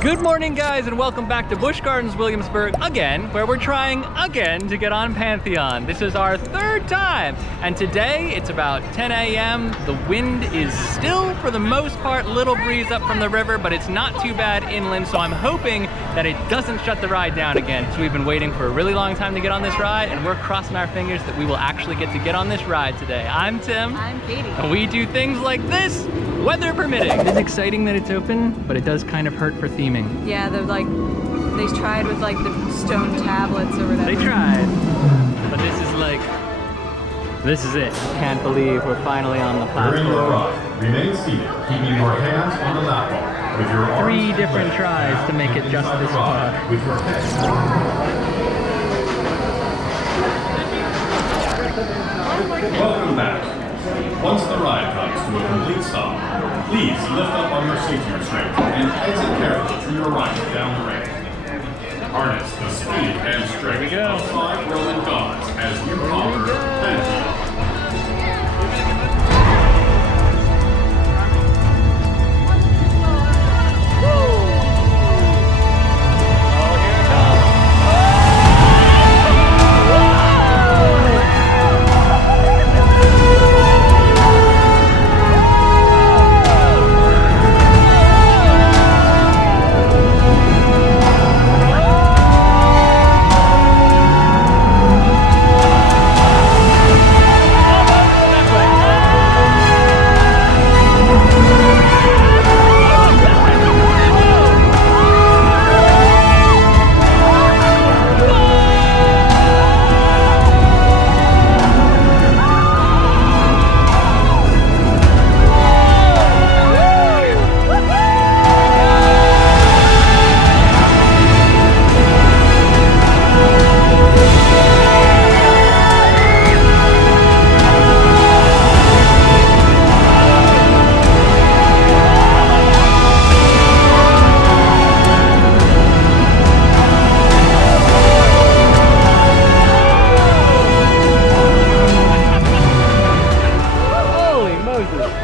Good morning, guys, and welcome back to Busch Gardens Williamsburg again, where we're trying again to get on Pantheon. This is our third time, and today it's about 10 a.m. The wind is still, for the most part, little breeze up from the river, but it's not too bad inland, so I'm hoping that it doesn't shut the ride down again. So we've been waiting for a really long time to get on this ride, and we're crossing our fingers that we will actually get to get on this ride today. I'm Tim. I'm Katie. And we do things like this, weather permitting. It is exciting that it's open, but it does kind of hurt for theming. Yeah, they're like, they tried with like the stone tablets or whatever. They tried, but this is it. Can't believe we're finally on the platform. During your ride, remain seated, keeping your hands on the lap bar. With your arms 3 different tries to make it just this far. with your head. Welcome back. Once the ride comes to a complete stop, please lift up on your safety restraint and exit carefully to your right down the ramp. Harness the speed and strength of 5 Roman gods as you conquer Pantheon.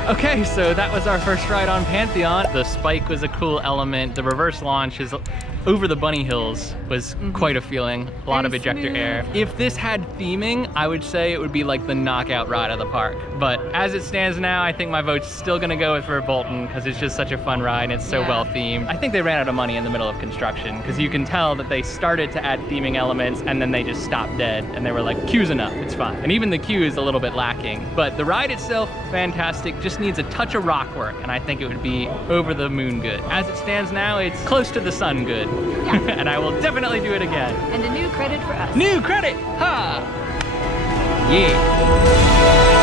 Okay, so that was our first ride on Pantheon. The spike was a cool element. The reverse launch is over the bunny hills was quite a feeling. A lot of ejector air. If this had theming, I would say it would be like the knockout ride of the park. But as it stands now, I think my vote's still gonna go for Bolton because it's just such a fun ride and it's so well themed. I think they ran out of money in the middle of construction because you can tell that they started to add theming elements and then they just stopped dead and they were like, queue's enough, it's fine. And even the queue is a little bit lacking. But the ride itself, fantastic, just needs a touch of rock work and I think it would be over the moon good. As it stands now, it's close to the sun good. Yeah. And I will definitely do it again. And a new credit for us. New credit! Ha! Yeah.